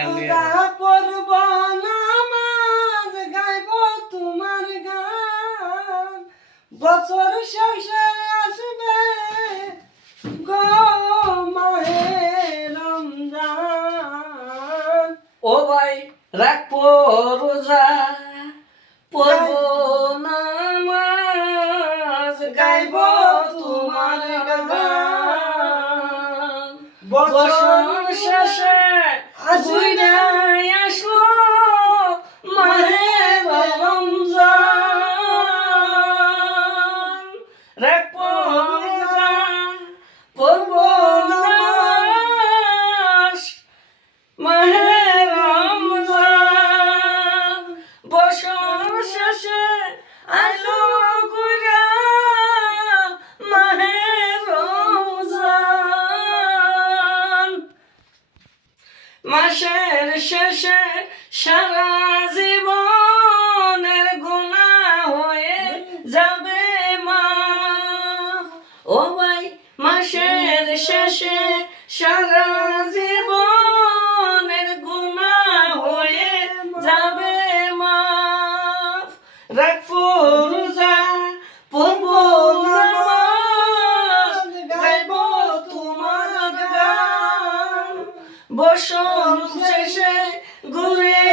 গান নিয়ে রোজা পড়ব নামাজ গাইব তোমার গান বছর শেষে আসবে গো মাহে রমজান। ও ভাই রাখবো রোজা পড়বো নামাজ গাইব তোমার গান বছর শেষে আসবে আসলো মাহে রমজান রাখবো রোজা পড়বো নামাজ মাহে রমজান বছর শেষে আইলো গুরা মাহে রমজান মাসের শেষে সারা জীবনের গুনাহ হয়ে যাবে মাফ। ও ভাই মাসের শেষে সারা জীবনের গুনাহ হয়ে যাবে মাফ। রাখবো রোজা পড়বো নামাজ গাইব তোমার গান বছর শেষে ঘুরে